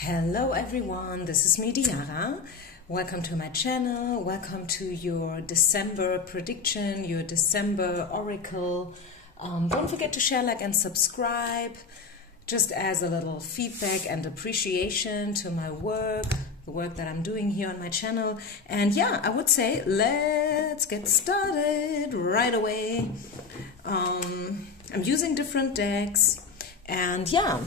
Hello everyone, this is me Diara. Welcome to my channel, welcome to your December prediction, your December oracle. Don't forget to share, like and subscribe, just as a little feedback and appreciation to my work, the work that I'm doing here on my channel. And yeah, I would say let's get started right away. I'm using different decks and yeah,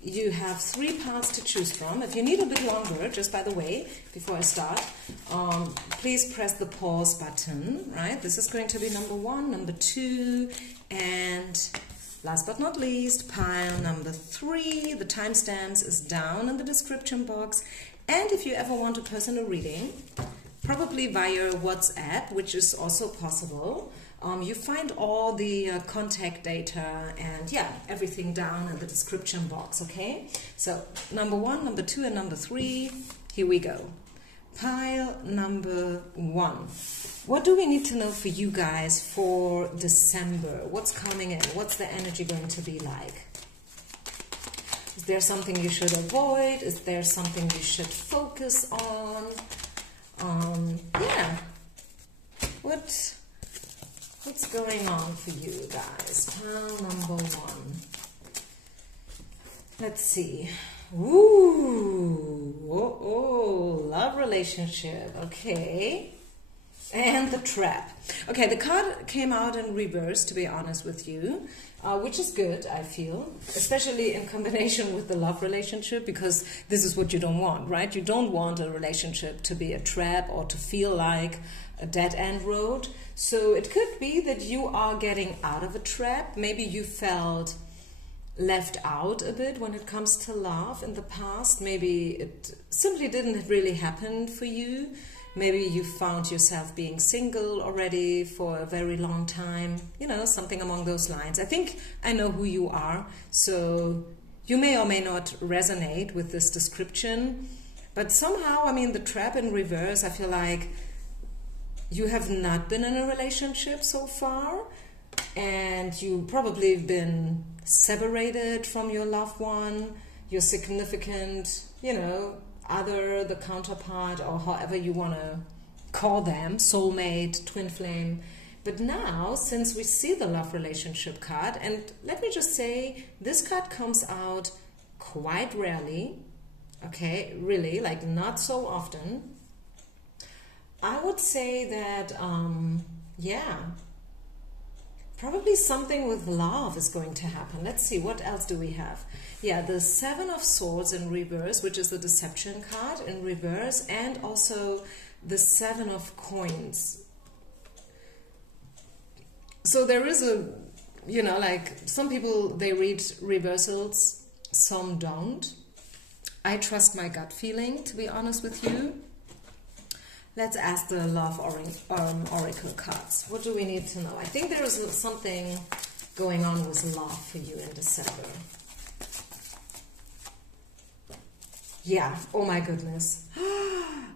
you have 3 parts to choose from. If you need a bit longer, just by the way, before I start, please press the pause button, right? This is going to be number 1, number 2, and last but not least, pile number 3. The timestamps is down in the description box. And if you ever want a personal reading, probably via WhatsApp, which is also possible, you find all the contact data and yeah, everything down in the description box, okay? So number 1, number 2, and number 3, here we go. Pile number 1. What do we need to know for you guys for December? What's coming in? What's the energy going to be like? Is there something you should avoid? Is there something you should focus on? Yeah. What's going on for you guys? Pile number 1. Let's see. Ooh, love relationship. Okay. And the trap. Okay, the card came out in reverse, to be honest with you, which is good, I feel, especially in combination with the love relationship, because this is what you don't want, right? You don't want a relationship to be a trap or to feel like a dead-end road. So it could be that you are getting out of a trap. Maybe you felt left out a bit when it comes to love in the past. Maybe it simply didn't really happen for you. Maybe you found yourself being single already for a very long time, you know, something along those lines. I think I know who you are, so you may or may not resonate with this description. But somehow, I mean, the trap in reverse, I feel like you have not been in a relationship so far, and you probably been separated from your loved one, your significant, you know, other, the counterpart, or however you want to call them, soulmate, twin flame. But now, since we see the love relationship card, and let me just say, this card comes out quite rarely, okay, really, like not so often. I would say that, yeah, probably something with love is going to happen. Let's see, what else do we have? Yeah, the 7 of Swords in reverse, which is the deception card in reverse, and also the 7 of Coins. So there is a, you know, like some people, they read reversals, some don't. I trust my gut feeling, to be honest with you. Let's ask the love oracle cards. What do we need to know? I think there is something going on with love for you in December. Yeah, oh my goodness.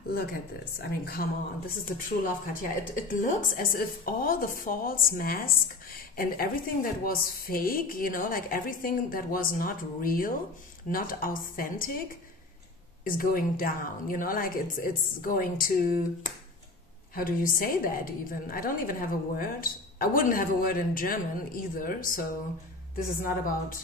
Look at this. I mean, come on. This is the true love card. Yeah, it looks as if all the false mask and everything that was fake, you know, like everything that was not real, not authentic, is going down, you know, like it's going to, how do you say that even? I don't even have a word. I wouldn't have a word in German either, so this is not about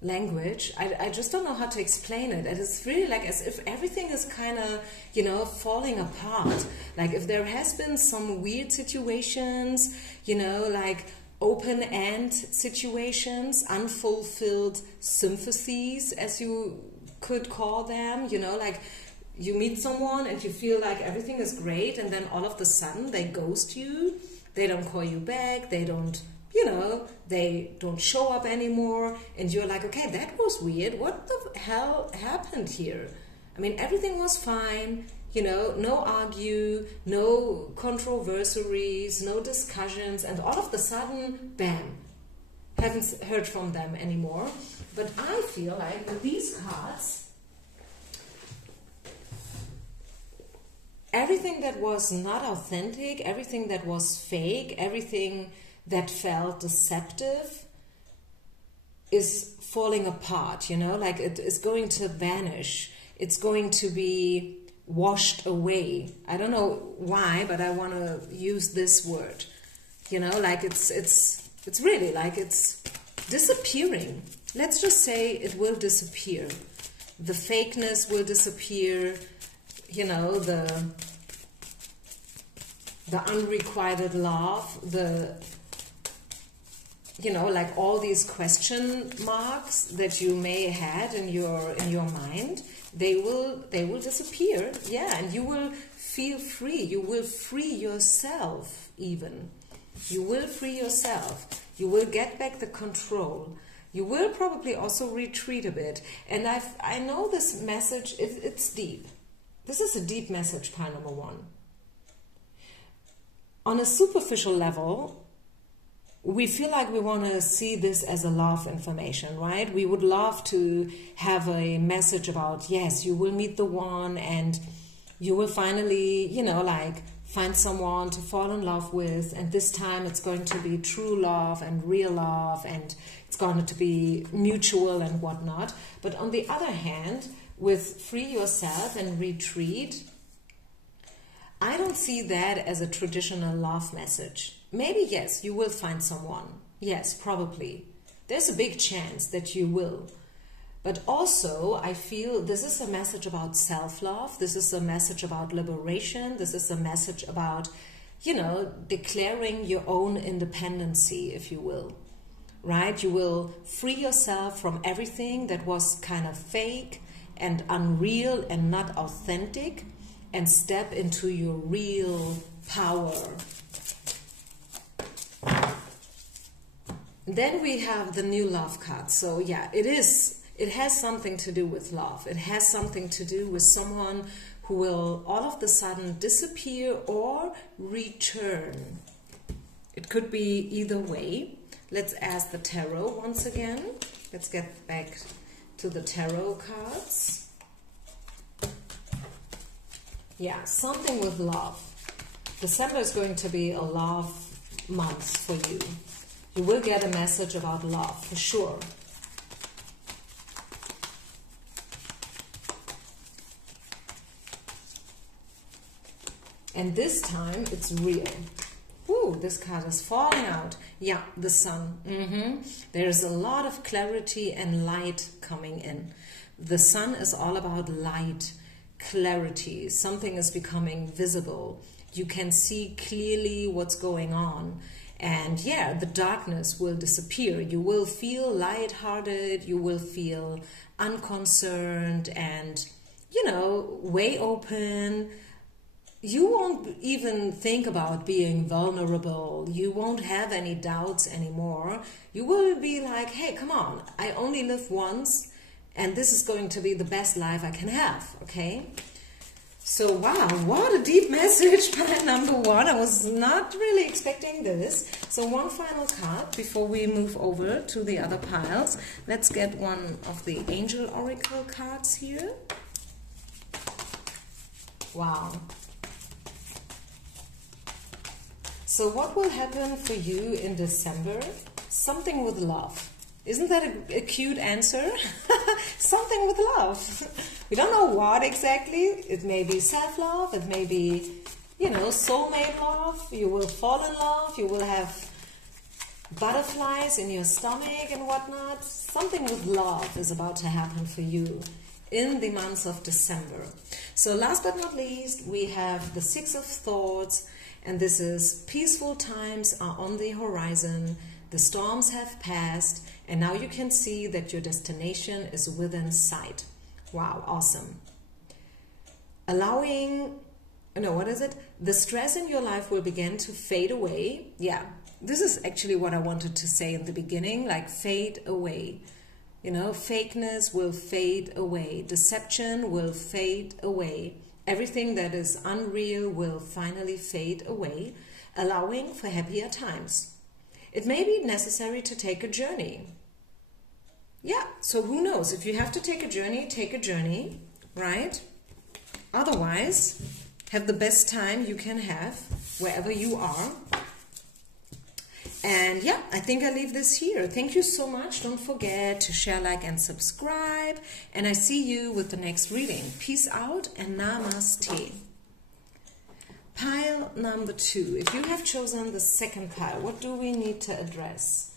language. I just don't know how to explain it. It is really like as if everything is kind of, you know, falling apart. Like if there has been some weird situations, you know, like open-end situations, unfulfilled sympathies, as you could call them, you know, like you meet someone and you feel like everything is great, and then all of a sudden they ghost you, they don't call you back, they don't, you know, they don't show up anymore, and you're like, okay, that was weird, what the hell happened here? I mean, everything was fine, you know, no argue, no controversies, no discussions, and all of a sudden, bam, haven't heard from them anymore. But I feel like with these cards, everything that was not authentic, everything that was fake, everything that felt deceptive is falling apart, you know, like it is going to vanish. it's going to be washed away. I don't know why, but I want to use this word. You know, like it's really like it's disappearing. Let's just say it will disappear. The fakeness will disappear. You know, the unrequited love, you know, like all these question marks that you may had in your mind, they will disappear. Yeah, and you will feel free. You will free yourself even. You will free yourself. You will get back the control. You will probably also retreat a bit. And I know this message, it's deep. This is a deep message, pile number 1. On a superficial level, we feel like we want to see this as a love information, right? We would love to have a message about, yes, you will meet the one and you will finally, you know, like find someone to fall in love with, and this time it's going to be true love and real love, and it's going to be mutual and whatnot. But on the other hand, with free yourself and retreat, I don't see that as a traditional love message. Maybe, yes, you will find someone. Yes, probably. There's a big chance that you will. But also, I feel this is a message about self-love. This is a message about liberation. This is a message about, you know, declaring your own independency, if you will. Right? You will free yourself from everything that was kind of fake and unreal and not authentic, and step into your real power. Then we have the new love card. So yeah, it has something to do with love. It has something to do with someone who will all of a sudden disappear or return. It could be either way. Let's ask the tarot once again. Let's get back to the tarot cards. Yeah, something with love. December is going to be a love month for you. You will get a message about love, for sure. And this time, it's real. Ooh, this card is falling out. Yeah, the sun. There's a lot of clarity and light coming in. The sun is all about light, clarity. Something is becoming visible. You can see clearly what's going on. And yeah, the darkness will disappear. You will feel lighthearted. You will feel unconcerned and, you know, way open. You won't even think about being vulnerable. You won't have any doubts anymore. You will be like, hey, come on, I only live once, and this is going to be the best life I can have, okay? So, wow, what a deep message, pile number 1. I was not really expecting this. So one final card before we move over to the other piles. Let's get one of the Angel Oracle cards here. Wow. So what will happen for you in December? Something with love. Isn't that a cute answer? Something with love. We don't know what exactly. It may be self-love. It may be, you know, soulmate love. You will fall in love. You will have butterflies in your stomach and whatnot. Something with love is about to happen for you in the month of December. So last but not least, we have the Six of Swords. And this is peaceful times are on the horizon. The storms have passed, and now you can see that your destination is within sight. Wow, awesome. Allowing, no, what is it? The stress in your life will begin to fade away. Yeah, this is actually what I wanted to say in the beginning, like fade away. You know, fakeness will fade away. Deception will fade away. Everything that is unreal will finally fade away, allowing for happier times. It may be necessary to take a journey. Yeah, so who knows? If you have to take a journey, right? Otherwise, have the best time you can have wherever you are. And yeah, I think I leave this here. Thank you so much. Don't forget to share, like, and subscribe. And I see you with the next reading. Peace out and namaste. Pile number 2. If you have chosen the second pile, what do we need to address?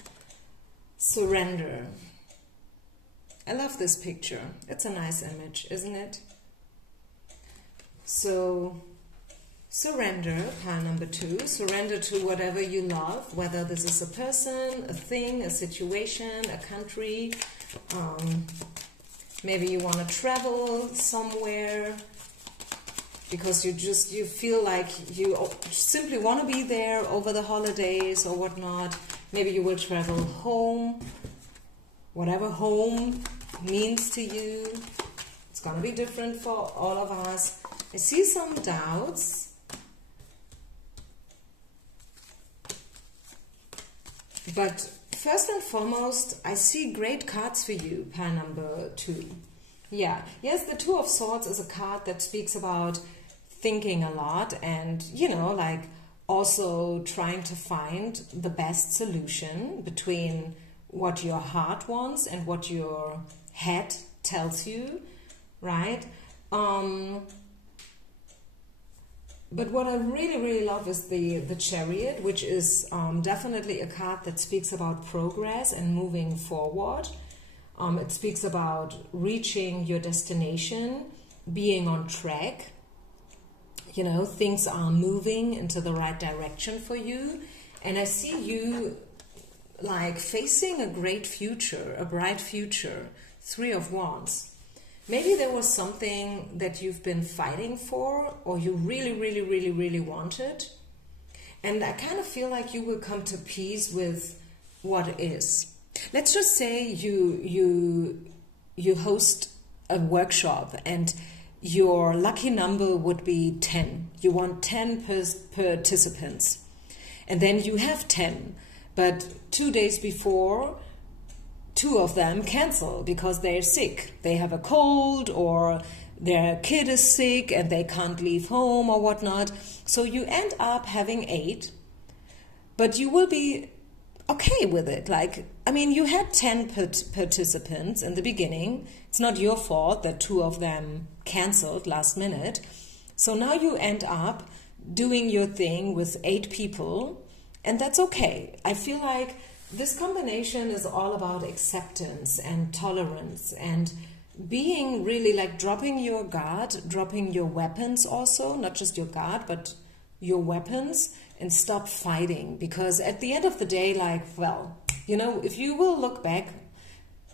Surrender. I love this picture. It's a nice image, isn't it? So, surrender, pile number 2. Surrender to whatever you love, whether this is a person, a thing, a situation, a country. Maybe you want to travel somewhere because you feel like you simply want to be there over the holidays or whatnot. Maybe you will travel home, whatever home means to you. It's going to be different for all of us. I see some doubts. But first and foremost, I see great cards for you, pile number 2. Yeah, yes, the 2 of Swords is a card that speaks about thinking a lot and, you know, like also trying to find the best solution between what your heart wants and what your head tells you, right? But what I really, really love is the Chariot, which is definitely a card that speaks about progress and moving forward. It speaks about reaching your destination, being on track. You know, things are moving into the right direction for you. And I see you like facing a great future, a bright future. 3 of Wands. Maybe there was something that you've been fighting for or you really, really, really, really wanted. And I kind of feel like you will come to peace with what is. Let's just say you host a workshop and your lucky number would be 10. You want 10 participants. And then you have 10. But 2 days before, 2 of them cancel because they're sick. They have a cold or their kid is sick and they can't leave home or whatnot. So you end up having 8. But you will be okay with it. Like, I mean, you had 10 participants in the beginning. It's not your fault that 2 of them cancelled last minute. So now you end up doing your thing with 8 people, and that's okay. I feel like this combination is all about acceptance and tolerance and being really like dropping your guard, dropping your weapons also, not just your guard, but your weapons, and stop fighting. Because at the end of the day, like, well, you know, if you will look back,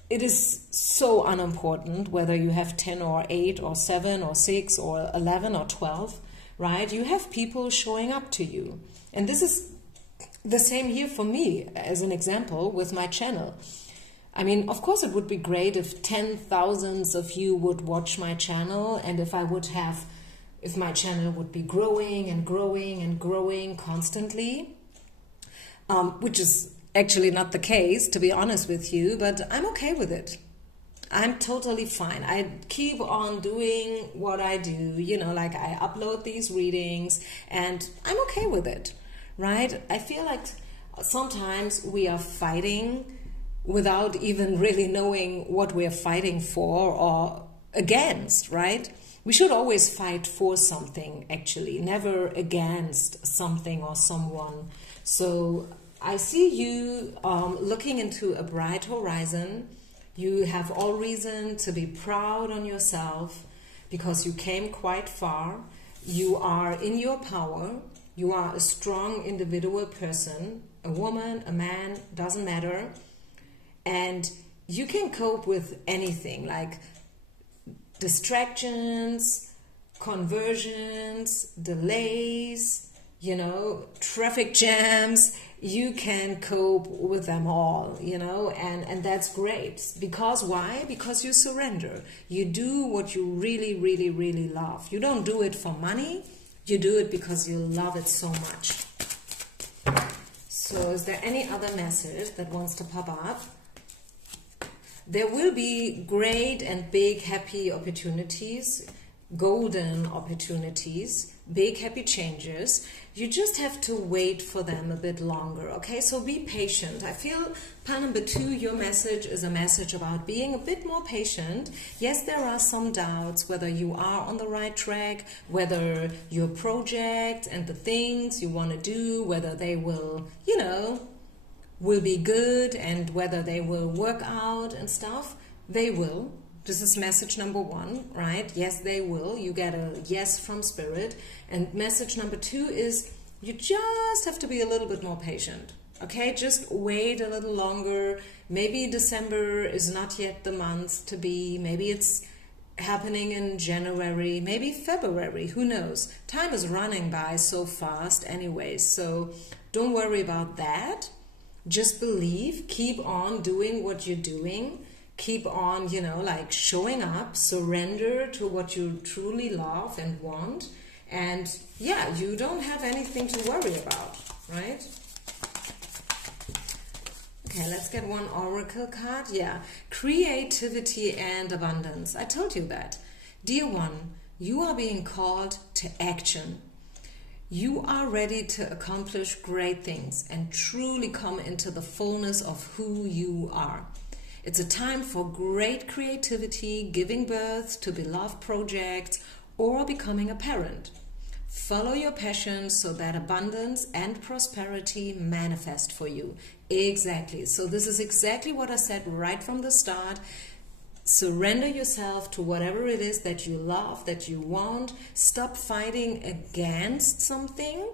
it is so unimportant whether you have 10 or 8 or 7 or 6 or 11 or 12, right? You have people showing up to you. And this is the same here for me as an example with my channel. I mean, of course, it would be great if 10,000 of you would watch my channel, and if my channel would be growing and growing and growing constantly, which is actually not the case, to be honest with you, but I'm okay with it. I'm totally fine. I keep on doing what I do, you know, like I upload these readings and I'm okay with it, right? I feel like sometimes we are fighting without even really knowing what we're fighting for or against, right? We should always fight for something, actually, never against something or someone. So I see you looking into a bright horizon. You have all reason to be proud on yourself because you came quite far. You are in your power. You are a strong individual person, a woman, a man, doesn't matter. And you can cope with anything, like distractions, conversions, delays, you know, traffic jams. You can cope with them all, you know, and that's great. Because why? Because you surrender. You do what you really, really, really love. You don't do it for money. You do it because you love it so much. So is there any other message that wants to pop up? There will be great and big happy opportunities golden opportunities, big happy changes. You just have to wait for them a bit longer, okay? So be patient. I feel pile number 2, your message is a message about being a bit more patient. Yes, there are some doubts whether you are on the right track, whether your project and the things you want to do, whether they will, you know, will be good and whether they will work out and stuff. They will. This is message number 1, right? Yes, they will. You get a yes from spirit. And message number 2 is you just have to be a little bit more patient. Okay, just wait a little longer. Maybe December is not yet the month to be. Maybe it's happening in January, maybe February, who knows? Time is running by so fast anyway, so don't worry about that. Just believe, keep on doing what you're doing. Keep on, you know, like showing up, surrender to what you truly love and want. And yeah, you don't have anything to worry about, right? Okay, let's get one oracle card. Yeah, creativity and abundance. I told you that. Dear one, you are being called to action. You are ready to accomplish great things and truly come into the fullness of who you are. It's a time for great creativity, giving birth to beloved projects, or becoming a parent. Follow your passions so that abundance and prosperity manifest for you. Exactly. So this is exactly what I said right from the start. Surrender yourself to whatever it is that you love, that you want. Stop fighting against something.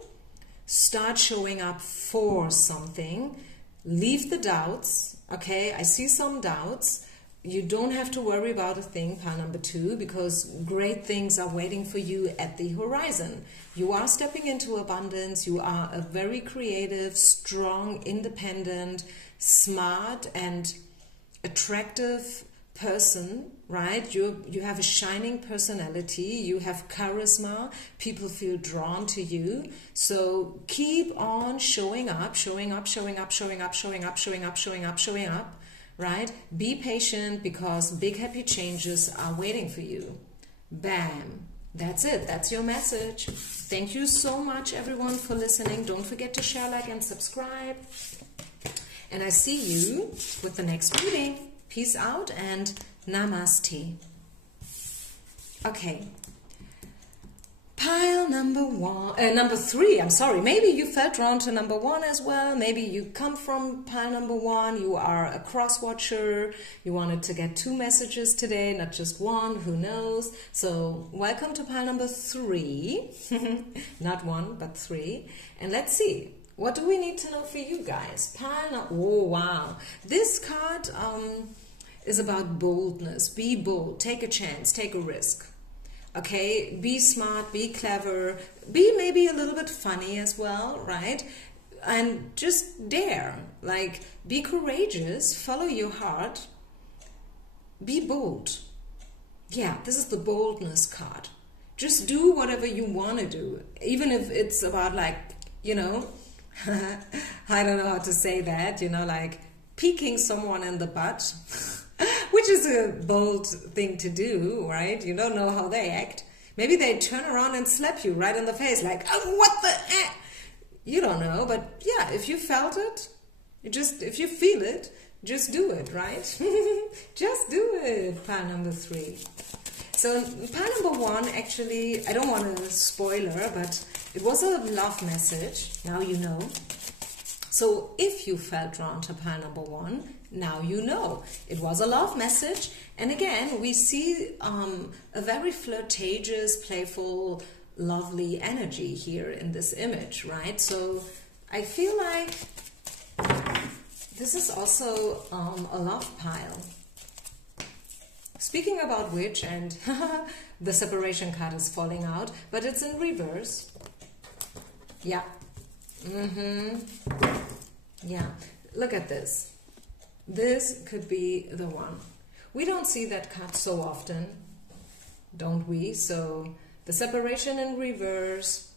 Start showing up for something. Leave the doubts. Okay, I see some doubts. You don't have to worry about a thing, pile number 2, because great things are waiting for you at the horizon. You are stepping into abundance. You are a very creative, strong, independent, smart, and attractive person, right? You have a shining personality. You have charisma. People feel drawn to you. So keep on showing up, showing up, showing up, showing up, showing up, showing up, showing up, showing up, right? Be patient because big happy changes are waiting for you. Bam. That's it. That's your message. Thank you so much, everyone, for listening. Don't forget to share, like, and subscribe. And I see you with the next reading. Peace out and namaste. Okay. Pile number 3, I'm sorry. Maybe you felt drawn to number 1 as well. Maybe you come from pile number 1. You are a cross watcher. You wanted to get 2 messages today, not just 1. Who knows? So welcome to pile number 3. Not 1, but 3. And let's see. What do we need to know for you guys? Oh, wow. This card is about boldness. Be bold. Take a chance. Take a risk. Okay? Be smart. Be clever. Be maybe a little bit funny as well, right? And just dare. Like, be courageous. Follow your heart. Be bold. Yeah, this is the boldness card. Just do whatever you want to do. Even if it's about, like, you know, I don't know how to say that, you know, like peeking someone in the butt, which is a bold thing to do, right? You don't know how they act. Maybe they turn around and slap you right in the face, like, oh, what the heck? You don't know, but yeah, if you felt it, if you feel it, just do it, right? Just do it, pile number 3. So pile number 1, actually, I don't want to spoil her, but it was a love message. Now you know. So if you felt drawn to pile number 1, now you know. It was a love message. And again, we see a very flirtatious, playful, lovely energy here in this image, right? So I feel like this is also a love pile. Speaking about which, and the separation card is falling out, but it's in reverse. Yeah. Yeah. Look at this. This could be the one. We don't see that card so often, don't we? So the separation in reverse,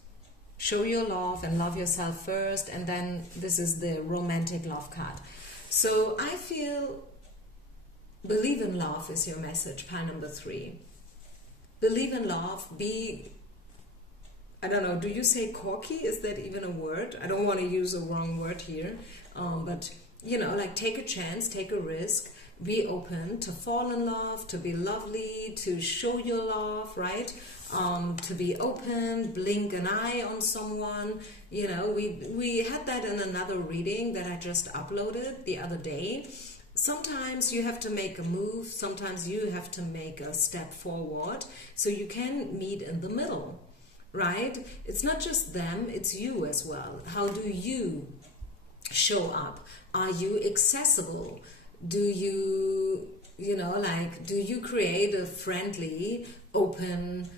show your love and love yourself first, and then this is the romantic love card. So I feel believe in love is your message, pile number 3. believe in love, be, I don't know, do you say corky? Is that even a word? I don't want to use a wrong word here, but you know, like take a chance, take a risk, be open to fall in love, to be lovely, to show your love, right? To be open, blink an eye on someone. You know, we had that in another reading that I just uploaded the other day. Sometimes you have to make a move, sometimes you have to make a step forward, so you can meet in the middle, right? It's not just them, it's you as well. How do you show up? Are you accessible? Do you, you know, like, do you create a friendly, open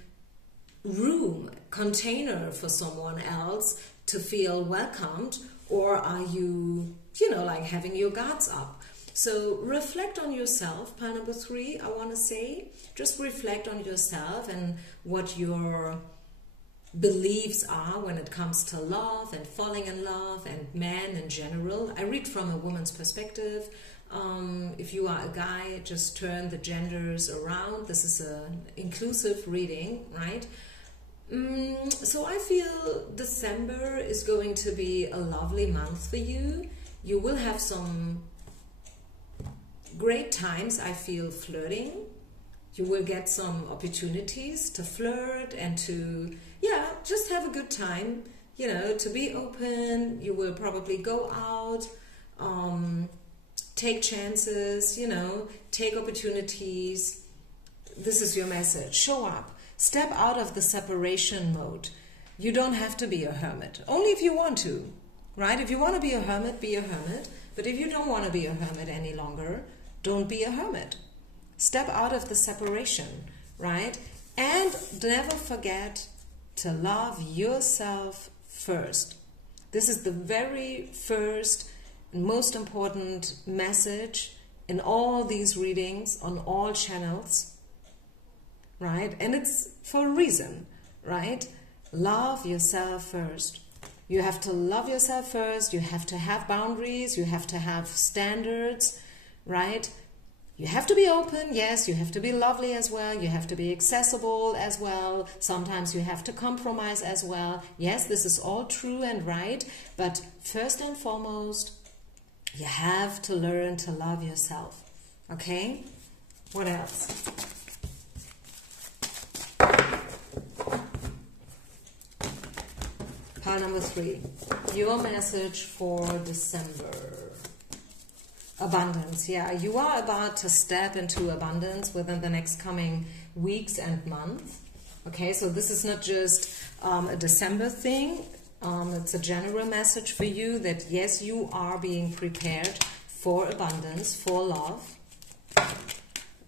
room, container for someone else to feel welcomed? Or are you, you know, like having your guards up? So reflect on yourself, pile number 3, I want to say. Just reflect on yourself and what your beliefs are when it comes to love and falling in love and men in general. I read from a woman's perspective. If you are a guy, just turn the genders around. This is an inclusive reading, right? So I feel December is going to be a lovely month for you. You will have some great times, I feel, flirting. You will get some opportunities to flirt and to, yeah, just have a good time, you know, to be open. You will probably go out, take chances, you know, take opportunities. This is your message. Show up. Step out of the separation mode. You don't have to be a hermit. Only if you want to, right? If you want to be a hermit, be a hermit. But if you don't want to be a hermit any longer, don't be a hermit. Step out of the separation, right? And never forget to love yourself first. This is the very first and most important message in all these readings on all channels, right? And it's for a reason, right? Love yourself first. You have to love yourself first. You have to have boundaries. You have to have standards, right? You have to be open, yes, you have to be lovely as well, you have to be accessible as well, sometimes you have to compromise as well. Yes, this is all true and right, but first and foremost, you have to learn to love yourself, okay? What else? Pile number 3, your message for December. Abundance, yeah, you are about to step into abundance within the next coming weeks and months. Okay, so this is not just a December thing, it's a general message for you that yes, you are being prepared for abundance, for love,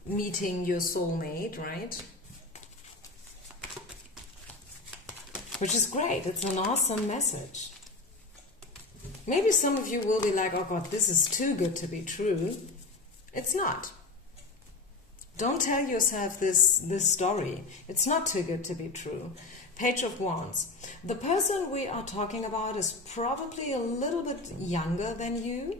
meeting your soulmate, right? Which is great, it's an awesome message. Maybe some of you will be like, oh God, this is too good to be true. It's not. Don't tell yourself this story. It's not too good to be true. Page of Wands. The person we are talking about is probably a little bit younger than you,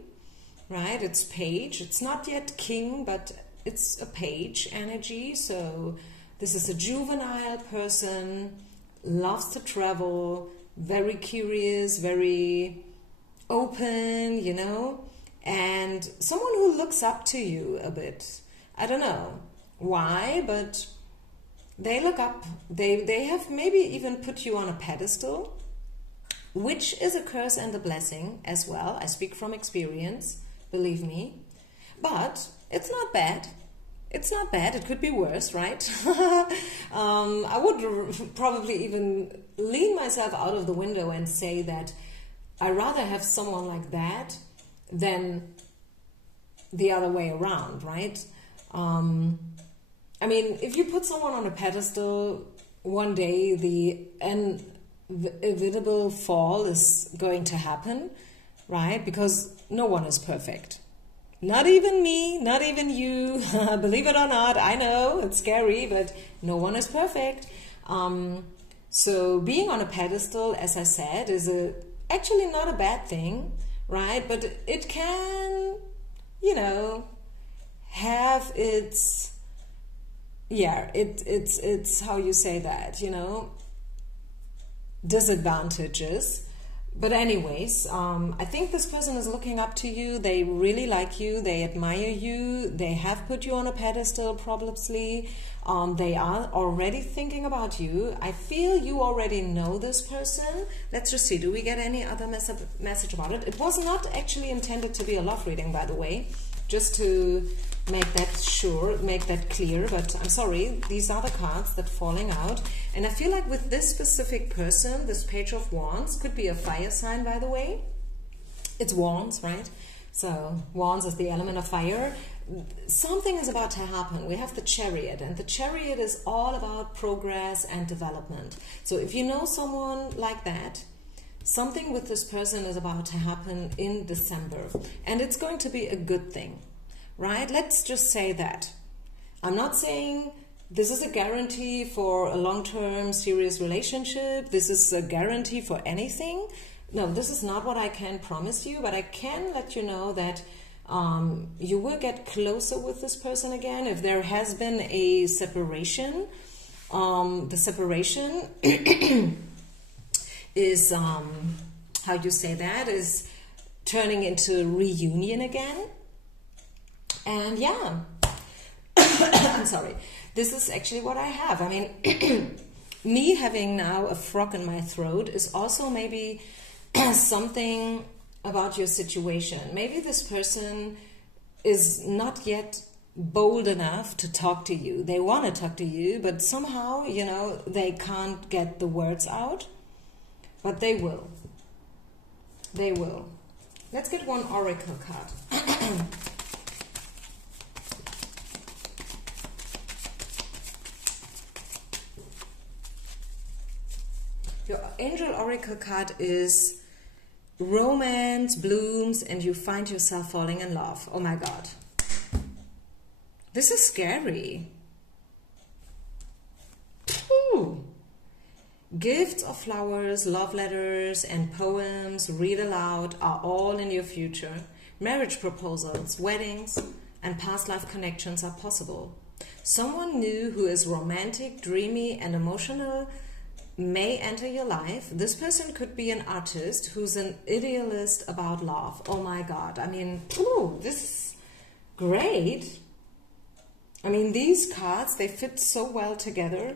right? It's page. It's not yet king, but it's a page energy. So this is a juvenile person, loves to travel, very curious, very open, you know, and someone who looks up to you a bit. I don't know why, but they look up. They have maybe even put you on a pedestal, which is a curse and a blessing as well. I speak from experience, believe me. But it's not bad. It's not bad. It could be worse, right? I would probably even lean myself out of the window and say that I'd rather have someone like that than the other way around, right? I mean, if you put someone on a pedestal, one day the inevitable fall is going to happen, right? Because no one is perfect. Not even me, not even you. Believe it or not, I know, it's scary, but no one is perfect. So being on a pedestal, as I said, is actually not a bad thing, right? But it can, you know, have its yeah, it's how you say that, you know, disadvantages. But anyways, I think this person is looking up to you. They really like you. They admire you. They have put you on a pedestal, probably. They are already thinking about you. I feel you already know this person. Let's just see. Do we get any other message about it? It was not actually intended to be a love reading, by the way. Just to make that sure, make that clear. But I'm sorry, these are the cards that are falling out. And I feel like with this specific person, this Page of Wands, could be a fire sign, by the way. It's Wands, right? So Wands is the element of fire. Something is about to happen. We have the Chariot, and the Chariot is all about progress and development. So if you know someone like that, something with this person is about to happen in December, and it's going to be a good thing, right? Let's just say that. I'm not saying this is a guarantee for a long-term serious relationship. This is a guarantee for anything. No, this is not what I can promise you, but I can let you know that you will get closer with this person again. If there has been a separation, the separation is, how you say that, is turning into reunion again. And yeah, I'm sorry. This is actually what I have. I mean, me having now a frog in my throat is also maybe something about your situation. Maybe this person is not yet bold enough to talk to you. They want to talk to you, but somehow, you know, they can't get the words out. But they will. They will. Let's get one oracle card. Your angel oracle card is romance blooms and you find yourself falling in love. Oh my God. This is scary. Ooh. Gifts of flowers, love letters, and poems read aloud are all in your future. Marriage proposals, weddings, and past life connections are possible. Someone new who is romantic, dreamy, and emotional may enter your life. This person could be an artist who's an idealist about love. Oh my God. I mean, this is great. I mean, these cards, they fit so well together.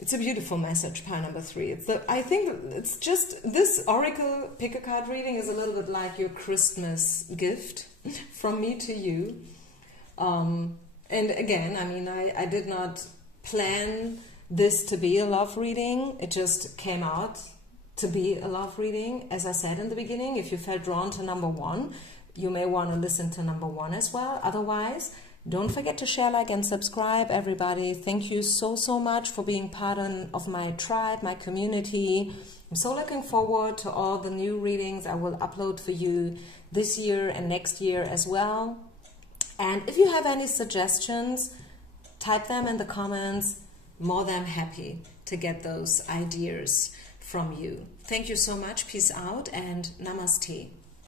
It's a beautiful message, pile number 3. I think it's just, this oracle pick a card reading is a little bit like your Christmas gift from me to you. And again, I mean, I did not plan this to be a love reading. It just came out to be a love reading. As I said in the beginning, if you felt drawn to number 1, you may want to listen to number 1 as well. Otherwise, don't forget to share, like, and subscribe, everybody. Thank you so, so much for being part of my tribe, my community. I'm so looking forward to all the new readings I will upload for you this year and next year as well. And if you have any suggestions, type them in the comments. More than happy to get those ideas from you. Thank you so much. Peace out and namaste.